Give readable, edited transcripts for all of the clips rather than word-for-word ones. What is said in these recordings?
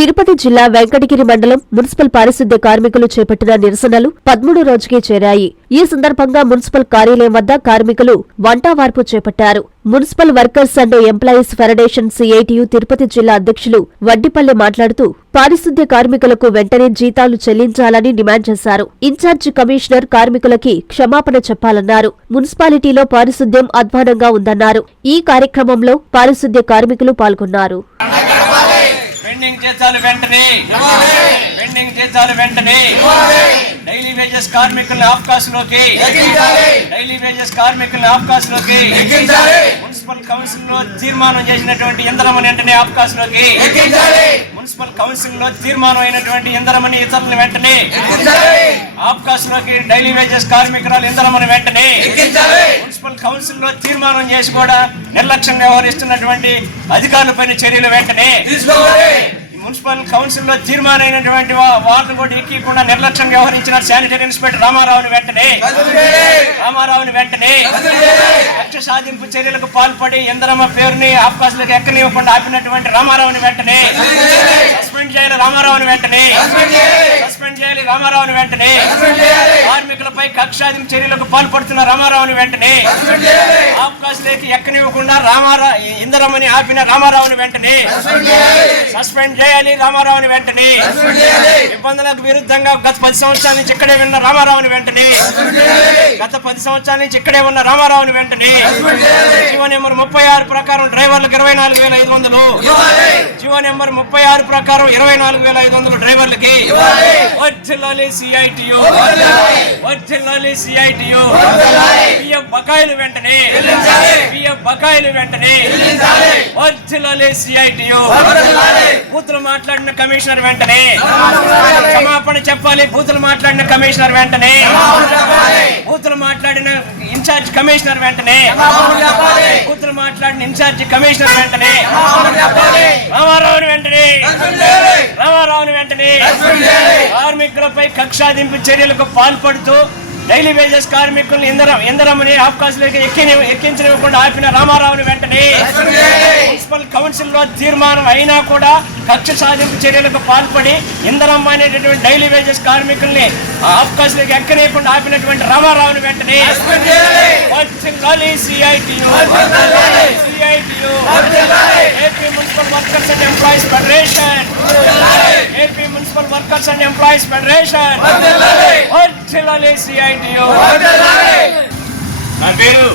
తిరుపతి జిల్లా వెంకటగిరి మండలం మున్సిపల్ పారిశుద్ధ్య కార్మికులు చేపట్టిన నిరసనలు 13 రోజుకి చేరాయి. ఈ సందర్భంగా మున్సిపల్ కార్యాలయం వద్ద కార్మికులు వంటావార్పు చేపట్టారు. Municipal workers and employees federation CITU Tirupati జిల్లా అధ్యక్షులు వడ్డిపల్లి మాట్లాడుతూ పారిశుద్ధ్య కార్మికులకు వెంటనే జీతాలు చెల్లించాలని డిమాండ్ చేశారు. ఇన్ఛార్జి కమిషనర్ కార్మికులకి క్షమాపణ చెప్పాలన్నారు. మున్సిపాలిటీలో పారిశుద్ధ్యం అధ్వానంగా ఉందన్నారు. ఈ కార్యక్రమంలో పారిశుద్ధ్య కార్మికులు పాల్గొన్నారు. పెండింగ్ జీతాలు వెంటనే డైలీ వేజెస్ కార్మికులను ఆఫ్కాస్లోకి మున్సిపల్ కౌన్సిల్ లో తీర్మానం చేసినటువంటి ఇంధనమని వెంటనే ఆఫ్కాస్లోకి మున్సిపల్ కౌన్సిల్ లో తీర్మానం అయినటువంటి ఇంధనమని ఇతరులను వెంటనే ఆఫ్కాస్లోకి డైలీ వేజెస్ కార్మికురాలు ఇంధనమని వెంటనే మున్సిపల్ కౌన్సిల్ లో తీర్మానం చేసి కూడా నిర్లక్ష్యంగా వ్యవహరిస్తున్నటువంటి అధికారులపైన చర్యలు వెంటనే మున్సిపల్ కౌన్సిల్ లో తీర్మానమైనటువంటి వార్డు కూడా ఎక్కకుండా నిర్లక్ష్యంగా వ్యవహరించిన శానిటరీ ఇన్స్పెక్టర్ రామారావుని వెంటనే కక్ష సాధింపు చర్యలకు పాల్పడి ఇంద్రమ్మ పేరుని ఆఫ్కాస్లకు ఎక్కనివ్వకుండా ఆపినటువంటి రామారావుని వెంటనే సస్పెండ్ చేయాలి. రామారావుని వెంటనే కార్మికులపై కక్ష సాధింపు చర్యలకు పాల్పడుతున్న రామారావుని వెంటనే ఆఫ్కాస్లకి ఎక్కనివ్వకుండా ఇంద్రమ్మని ఆపిన రామారావుని వెంటనే సస్పెండ్ చేయాలి. రామారావుని వెంటనే నిబంధనలకు విరుద్ధంగా గత 10 సంవత్సరాల నుంచి ఇక్కడే ఉన్న రామారావుని వెంటనే జీవో నెంబర్ 36 ప్రకారం డ్రైవర్లకు 24,500 జీవో నెంబర్ 36 ప్రకారం 24,500 డ్రైవర్లకి వర్ధిల్లాలి సిఐటియు పిఎఫ్ బకాయిలు వెంటనే వర్ధిల్లాలి సిఐటియు బూతులు మాట్లాడిన కమిషనర్ వెంటనే క్షమాపణ చెప్పాలి. బూతులు మాట్లాడిన కమిషనర్ వెంటనే బూతులు మాట్లాడిన ఇన్ఛార్జ్ కమిషనర్ వెంటనే రామారావుని వెంటనే కార్మికులపై కక్షాదింపు చర్యలకు పాల్పడుతూ డైలీ వేజెస్ కార్మికులను ఇంధనమని ఆఫ్కాస్లోకి ఎక్కించనివ్వకుండా ఆపిన రామారావుని వెంటనే మున్సిపల్ కౌన్సిల్ లో తీర్మానం అయినా కూడా కక్ష సాధింపు చర్యలకు పాల్పడి ఇంధనం అనేటటువంటి డైలీ వేజెస్ కార్మికుల్ని ఆఫ్కాస్లోకి ఎక్కనివ్వకుండా ఆపినటువంటి రామారావుని వెంటనే AP municipal workers and employees federation నా పేరు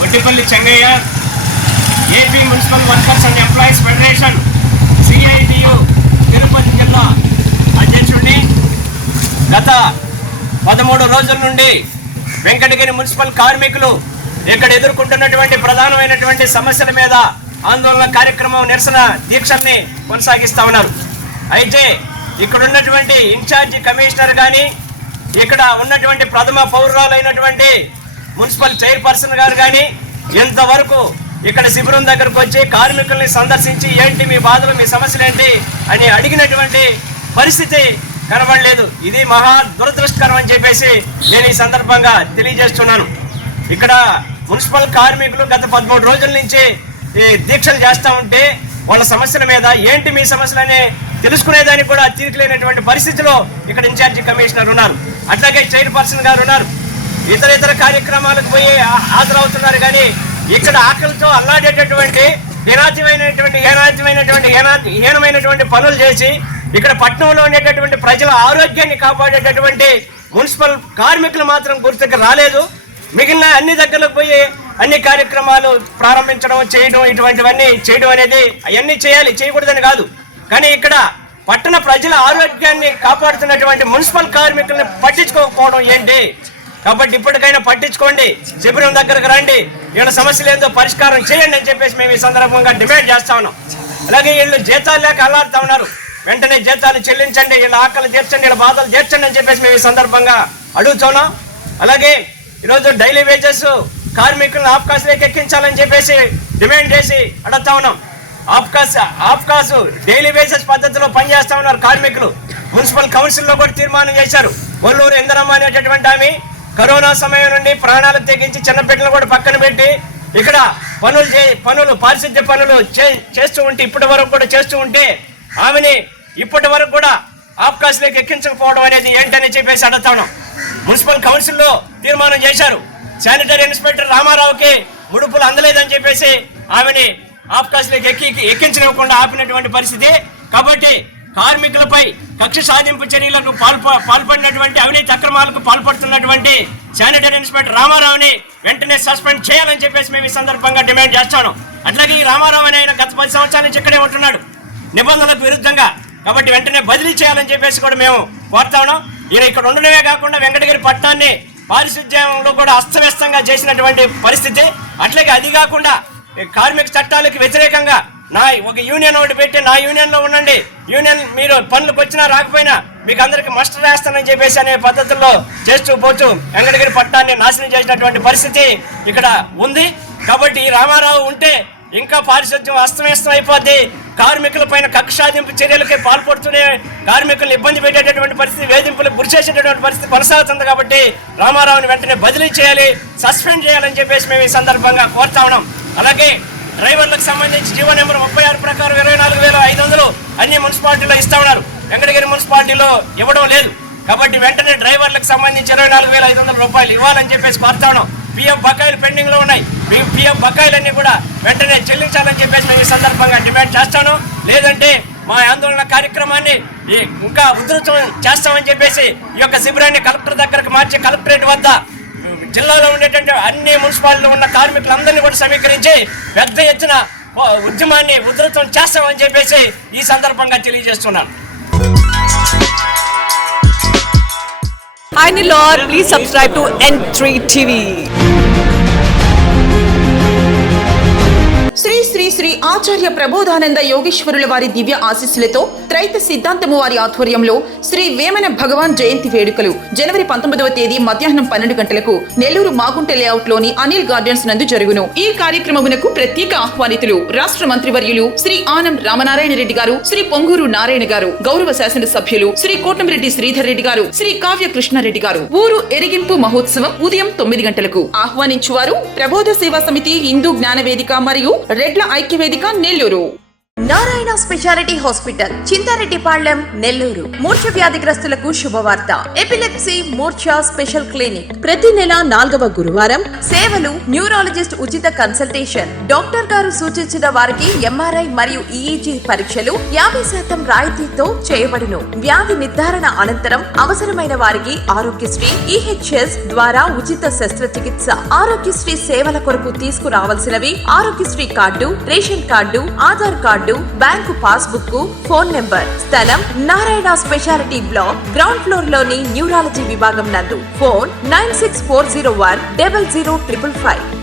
Vaddipalli Chennaiah. AP municipal workers and employees federation CITU Tirupati జిల్లా అధ్యక్షుడిని. గత 13 రోజుల నుండి వెంకటగిరి మున్సిపల్ కార్మికులు ఇక్కడ ఎదుర్కొంటున్నటువంటి ప్రధానమైనటువంటి సమస్యల మీద ఆందోళన కార్యక్రమం, నిరసన దీక్షల్ని కొనసాగిస్తా ఉన్నారు. అయితే ఇక్కడ ఉన్నటువంటి ఇన్ఛార్జి కమిషనర్ కానీ, ఇక్కడ ఉన్నటువంటి ప్రథమ పౌరురాలైనటువంటి మున్సిపల్ చైర్పర్సన్ గారు కానీ ఇంతవరకు ఇక్కడ శిబిరం దగ్గరకు వచ్చి కార్మికుల్ని సందర్శించి ఏంటి మీ బాధలు, మీ సమస్యలు ఏంటి అని అడిగినటువంటి పరిస్థితి కనబడలేదు. ఇది మహా దురదృష్టకరం అని చెప్పేసి నేను ఈ సందర్భంగా తెలియజేస్తున్నాను. ఇక్కడ మున్సిపల్ కార్మికులు గత 13 రోజుల నుంచి దీక్షలు చేస్తూ ఉంటే వాళ్ళ సమస్యల మీద ఏంటి మీ సమస్యలని తెలుసుకునేదానికి కూడా తీరికలేనటువంటి పరిస్థితిలో ఇక్కడ ఇన్ఛార్జి కమిషనర్ ఉన్నారు, అట్లాగే చైర్పర్సన్ గారు ఉన్నారు. ఇతర కార్యక్రమాలకు పోయి హాజరవుతున్నారు. కానీ ఇక్కడ ఆకలితో అల్లాడేటటువంటి హీనమైనటువంటి పనులు చేసి ఇక్కడ పట్టణంలో ఉండేటటువంటి ప్రజల ఆరోగ్యాన్ని కాపాడేటటువంటి మున్సిపల్ కార్మికులు మాత్రం గుర్తుకు రాలేదు. మిగిలిన అన్ని దగ్గరకు పోయి అన్ని కార్యక్రమాలు ప్రారంభించడం, చేయడం, ఇటువంటివన్నీ చేయడం అనేది అవన్నీ చేయాలి, చేయకూడదని కాదు. కానీ ఇక్కడ పట్టణ ప్రజల ఆరోగ్యాన్ని కాపాడుతున్నటువంటి మున్సిపల్ కార్మికులను పట్టించుకోకపోవడం ఏంటి? కాబట్టి ఇప్పటికైనా పట్టించుకోండి, శిబిరం దగ్గరకు రండి, వీళ్ళ సమస్యలు ఏందో పరిష్కారం చేయండి అని చెప్పేసి మేము ఈ సందర్భంగా డిమాండ్ చేస్తా ఉన్నాం. అలాగే వీళ్ళు జీతాలు లేక అల్లాడుతూ ఉన్నారు, వెంటనే జీతాలు చెల్లించండి, వీళ్ళ ఆకలి తీర్చండి, వీళ్ళ బాధలు తీర్చండి అని చెప్పేసి మేము ఈ సందర్భంగా అడుగుతున్నాం. అలాగే ఈరోజు డైలీ వేజెస్ కార్మికులను ఆఫ్కాస్లోకి ఎక్కించాలని చెప్పేసి డిమాండ్ చేసి అడుగుతా ఉన్నాం. ఆఫ్కాస్ డైలీ వేజెస్ పద్ధతిలో పనిచేస్తా ఉన్నారు కార్మికులు. మున్సిపల్ కౌన్సిల్లో కూడా తీర్మానం చేశారు. కొల్లూరు ఇంద్రమ్మ అనేటటువంటి ఆమె కరోనా సమయం నుండి ప్రాణాలు తెగించి చిన్నపిల్లలు కూడా పక్కన పెట్టి ఇక్కడ పారిశుద్ధ్య పనులు చేస్తూ ఉంటే, ఇప్పటి వరకు కూడా చేస్తూ ఉంటే ఆమెని ఇప్పటి వరకు కూడా ఆబ్కాస్లోకి ఎక్కించకపోవడం అనేది ఏంటని చెప్పేసి అడుగుతాను. మున్సిపల్ కౌన్సిల్లో తీర్మానం చేశారు, శానిటరీ ఇన్స్పెక్టర్ రామారావుకి ముడుపులు అందలేదని చెప్పేసి ఆమెని ఆబ్కాస్లోకి ఎక్కించనివ్వకుండా ఆపినటువంటి పరిస్థితి. కాబట్టి కార్మికులపై కక్ష సాధింపు చర్యలకు పాల్పడినటువంటి అవినీతి అక్రమాలకు పాల్పడుతున్నటువంటి శానిటరీ ఇన్స్పెక్టర్ రామారావుని వెంటనే సస్పెండ్ చేయాలని చెప్పేసి మేము ఈ సందర్భంగా డిమాండ్ చేస్తాను. అట్లాగే ఈ రామారావు అని ఆయన గత 10 సంవత్సరాల నుంచి ఇక్కడే ఉంటున్నాడు నిబంధనలకు విరుద్ధంగా, కాబట్టి వెంటనే బదిలీ చేయాలని చెప్పేసి కూడా మేము కోరుతా ఉన్నాం. ఈయన ఇక్కడ ఉండడమే కాకుండా వెంకటగిరి పట్టణాన్ని పారిశుధ్యంలో కూడా అస్తవ్యస్తంగా చేసినటువంటి పరిస్థితి. అట్లాగే అది కాకుండా కార్మిక చట్టాలకు వ్యతిరేకంగా ఒక యూనియన్ ఒకటి పెట్టి నా యూనియన్లో ఉండండి, యూనియన్ మీరు పనులకు వచ్చినా రాకపోయినా మీకు అందరికి మస్టర్ వేస్తానని చెప్పేసి అనే పద్ధతుల్లో చేస్తూ పోతూ వెంకటగిరి పట్టణాన్ని నాశనం చేసినటువంటి పరిస్థితి ఇక్కడ ఉంది. కాబట్టి ఈ రామారావు ఉంటే ఇంకా పారిశుద్ధ్యం అస్తవ్యస్తం అయిపోద్ది. కార్మికుల పైన కక్ష సాధింపు చర్యలకి పాల్పడుతూనే కార్మికులను ఇబ్బంది పెట్టేటటువంటి పరిస్థితి, వేధింపులకు గురి చేసేటటువంటి పరిస్థితి కొనసాగుతుంది. కాబట్టి రామారావుని వెంటనే బదిలీ చేయాలి, సస్పెండ్ చేయాలని చెప్పేసి మేము ఈ సందర్భంగా కోరుతా ఉన్నాం. అలాగే డ్రైవర్లకు సంబంధించి జీవో నెంబర్ 36 ప్రకారం 24,500 అన్ని మున్సిపాలిటీలో ఇస్తా ఉన్నారు, వెంకటగిరి మున్సిపాలిటీలో ఇవ్వడం లేదు. కాబట్టి వెంటనే డ్రైవర్లకు సంబంధించి 24,500 రూపాయలు ఇవ్వాలని చెప్పేసి కోరుతా ఉన్నాం. పిఎఫ్ బకాయిలు పెండింగ్ లో ఉన్నాయి, పిఎఫ్ బకాయిలన్నీ కూడా వెంటనే చెల్లించాలని చెప్పేసి మేము ఈ సందర్భంగా డిమాండ్ చేస్తాను. లేదంటే మా ఆందోళన కార్యక్రమాన్ని ఇంకా ఉధృతం చేస్తామని చెప్పేసి ఈ యొక్క శిబిరాన్ని కలెక్టర్ దగ్గరకు మార్చి కలెక్టరేట్ వద్ద జిల్లాలో ఉండేటువంటి అన్ని మున్సిపాలిటీలో ఉన్న కార్మికులందరినీ కూడా సమీకరించి పెద్ద ఎత్తున ఉద్యమాన్ని ఉధృతం చేస్తామని చెప్పేసి ఈ సందర్భంగా తెలియజేస్తున్నాను. Hi Nilor, please subscribe to N3 TV. Shri Shri Shri ఆచార్య ప్రబోధానంద యోగేశ్వరుల వారి దివ్య ఆశీస్సులతో త్రైత సిద్ధాంతము వారి ఆధ్వర్యంలో శ్రీ వేమన భగవాన్ జయంతి వేడుకలు జనవరి 19వ తేదీ మధ్యాహ్నం 12 గంటలకు నెల్లూరు మాగుంట లేఅవుట్ లోని అనిల్ గార్డెన్స్ నందు జరుగును. ఈ కార్యక్రమమునకు ప్రత్యేక ఆహ్వానితులు రాష్ట్ర మంత్రివర్యులు శ్రీ ఆనం రామనారాయణ రెడ్డి గారు, శ్రీ పొంగూరు నారాయణ గారు, గౌరవ శాసన సభ్యులు శ్రీ కోటమిరెడ్డి శ్రీధర్ రెడ్డి గారు, శ్రీ కావ్య కృష్ణారెడ్డి గారు. ఊరు ఎరిగింపు మహోత్సవం ఉదయం 9 గంటలకు. ఆహ్వానించువారు ప్రబోధ సేవా సమితి, హిందూ జ్ఞాన వేదిక మరియు రెడ్ల ఐక్యవేదిక నెల్లూరు. Narayana specialty hospital, Chintareddypalem, Nellore. మూర్ఛ వ్యాధిగ్రస్తులకు శుభవార్త. ఎపిలెప్సీ మూర్ఛ స్పెషల్ క్లినిక్ ప్రతి నెల 4వ గురువారం. సేవలు న్యూరాలజిస్ట్ ఉచిత కన్సల్టేషన్, డాక్టర్ గారు సూచించిన వారికి ఎంఆర్ఐ మరియు ఈఈజీ పరీక్షలు 50% రాయితీతో చేయబడును. వ్యాధి నిర్ధారణ అనంతరం అవసరమైన వారికి ఆరోగ్యశ్రీ ఈహెచ్ఎస్ ద్వారా ఉచిత శస్త్రచికిత్స. ఆరోగ్యశ్రీ సేవల కొరకు తీసుకురావాల్సినవి Aarogyasri card, ration card, Aadhaar card, bank passbook, phone number. స్థలం Narayana specialty block, ground floor లోని న్యూరాలజీ విభాగం నందు. ఫోన్ 9640100555.